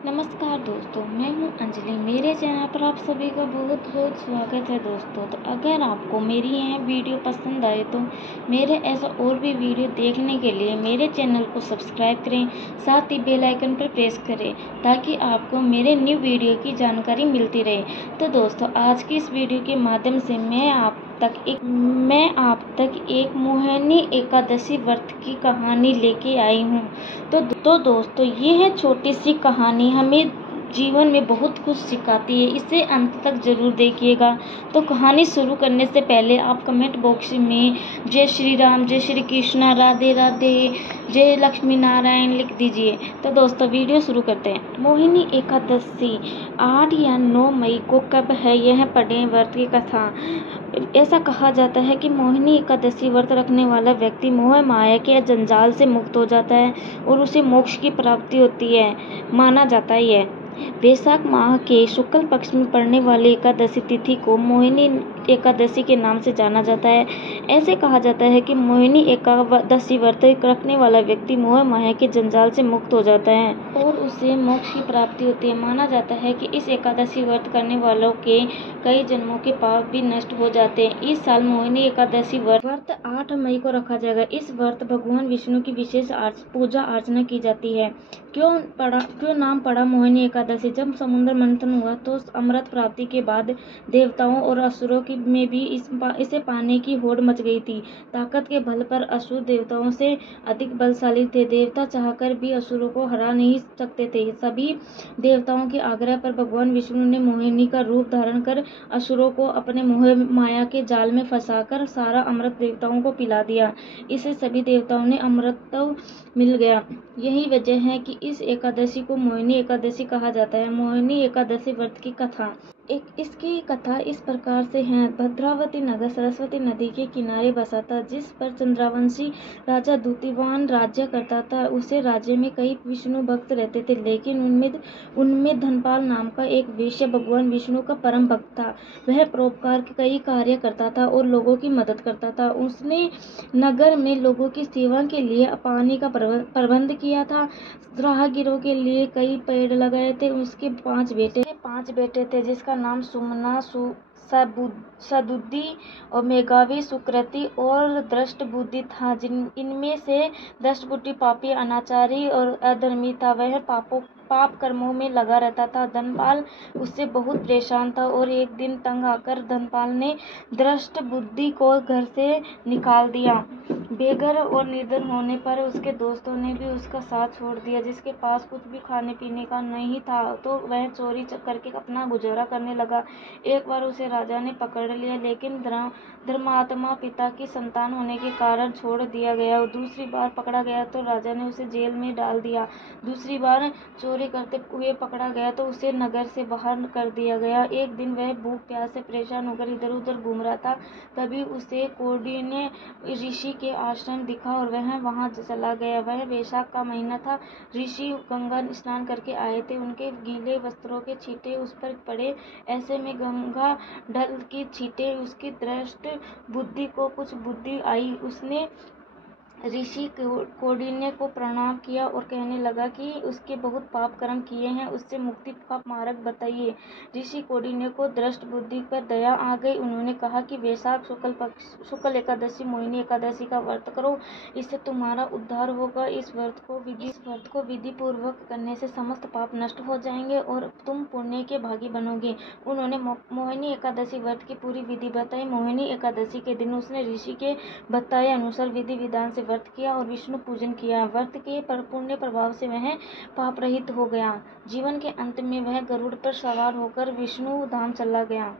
नमस्कार दोस्तों, मैं हूं अंजलि। मेरे चैनल पर आप सभी का बहुत बहुत स्वागत है दोस्तों। तो अगर आपको मेरी यह वीडियो पसंद आए तो मेरे ऐसा और भी वीडियो देखने के लिए मेरे चैनल को सब्सक्राइब करें, साथ ही बेल आइकन पर प्रेस करें ताकि आपको मेरे न्यू वीडियो की जानकारी मिलती रहे। तो दोस्तों, आज की इस वीडियो के माध्यम से मैं आप तक एक मोहिनी एकादशी व्रत की कहानी लेके आई हूँ। तो दोस्तों, ये है छोटी सी कहानी, हमें जीवन में बहुत कुछ सिखाती है। इसे अंत तक जरूर देखिएगा। तो कहानी शुरू करने से पहले आप कमेंट बॉक्स में जय श्री राम, जय श्री कृष्णा, राधे राधे, जय लक्ष्मी नारायण लिख दीजिए। तो दोस्तों, वीडियो शुरू करते हैं। मोहिनी एकादशी 8 या 9 मई को कब है, यह पढ़ें व्रत की कथा। ऐसा कहा जाता है कि मोहिनी एकादशी व्रत रखने वाला व्यक्ति मोह माया के जंजाल से मुक्त हो जाता है और उसे मोक्ष की प्राप्ति होती है, माना जाता है। वैशाख माह के शुक्ल पक्ष में पड़ने वाली एकादशी तिथि को मोहिनी एकादशी के नाम से जाना जाता है। ऐसे कहा जाता है कि मोहिनी एकादशी व्रत रखने वाला व्यक्ति मोह माया के जंजाल से मुक्त हो जाता है और उसे मोक्ष की प्राप्ति होती है। माना जाता है कि इस एकादशी व्रत करने वालों के कई जन्मों के पाप भी नष्ट हो जाते हैं। इस साल मोहिनी एकादशी व्रत 8 मई को रखा जाएगा। इस व्रत भगवान विष्णु की विशेष पूजा अर्चना की जाती है। क्यों नाम पड़ा मोहिनी एकादशी? जब समुद्र मंथन हुआ तो अमृत प्राप्ति के बाद देवताओं और असुरों में भी इसे पाने की होड़ मच गई थी। ताकत के बल पर असुर देवताओं से अधिक बलशाली थे। देवता चाहकर भी असुरों को हरा नहीं सकते थे। सभी देवताओं के आग्रह पर भगवान विष्णु ने मोहिनी का रूप धारण कर असुरों को अपने मोह माया के जाल में फंसाकर सारा अमृत देवताओं को पिला दिया। इससे सभी देवताओं ने अमृत मिल गया। यही वजह है कि इस एकादशी को मोहिनी एकादशी कहा जाता है। मोहिनी एकादशी व्रत की कथा। इसकी कथा इस प्रकार से है। भद्रावती नगर सरस्वती नदी के किनारे बसा था, जिस पर चंद्रवंशी राजा दूतिवान राज्य करता था। उसे राज्य में कई विष्णु भक्त रहते थे, लेकिन उनमें धनपाल नाम का एक वैश्य भगवान विष्णु का परम भक्त था। वह परोपकार के कई कार्य करता था और लोगों की मदद करता था। उसने नगर में लोगों की सेवा के लिए पानी का प्रबंध किया था। राहगीरों के लिए कई पेड़ लगाए थे। उसके 5 बेटे थे, जिसका नाम सुमना, सदुद्दी और मेघावी, सुकृति और दृष्टबुद्धि था। इनमें से दृष्टबुद्धि पापी, अनाचारी और अधर्मी था। वह पाप कर्मों में लगा रहता था। धनपाल उससे बहुत परेशान था और एक दिन तंग आकर धनपाल ने दृष्टबुद्धि को घर से निकाल दिया। बेघर और निर्धन होने पर उसके दोस्तों ने भी उसका साथ छोड़ दिया। जिसके पास कुछ भी खाने पीने का नहीं था तो वह चोरी करके अपना गुजारा करने लगा। एक बार उसे राजा ने पकड़ लिया, लेकिन धर्मात्मा पिता की संतान होने के कारण छोड़ दिया गया। दूसरी बार पकड़ा गया तो राजा ने उसे जेल में डाल दिया। दूसरी बार चोरी करते हुए पकड़ा गया तो उसे नगर से बाहर कर दिया गया। एक दिन वह भूख प्यास से परेशान होकर इधर उधर घूम रहा था। तभी उसे कौंडिन्य ऋषि के आश्रम दिखा और वह वहां चला गया। वह वैशाख का महीना था। ऋषि गंगा स्नान करके आए थे। उनके गीले वस्त्रों के छींटे उस पर पड़े। ऐसे में गंगा जल की छींटे उसकी दृष्ट बुद्धि को कुछ बुद्धि आई। उसने ऋषि कौंडिन्य को प्रणाम किया और कहने लगा कि उसके बहुत पाप कर्म किए हैं, उससे मुक्ति का मार्ग बताइए। ऋषि कौंडिन्य को दृष्ट बुद्धि पर दया आ गई। उन्होंने कहा कि वैशाख शुक्ल एकादशी मोहिनी एकादशी का व्रत करो, इससे तुम्हारा उद्धार होगा। इस व्रत को विधि पूर्वक करने से समस्त पाप नष्ट हो जाएंगे और तुम पुण्य के भागी बनोगे। उन्होंने मोहिनी एकादशी व्रत की पूरी विधि बताई। मोहिनी एकादशी के दिन उसने ऋषि के बताए अनुसार विधि विधान से व्रत किया और विष्णु पूजन किया। व्रत के पुण्य प्रभाव से वह पाप रहित हो गया। जीवन के अंत में वह गरुड़ पर सवार होकर विष्णु धाम चला गया।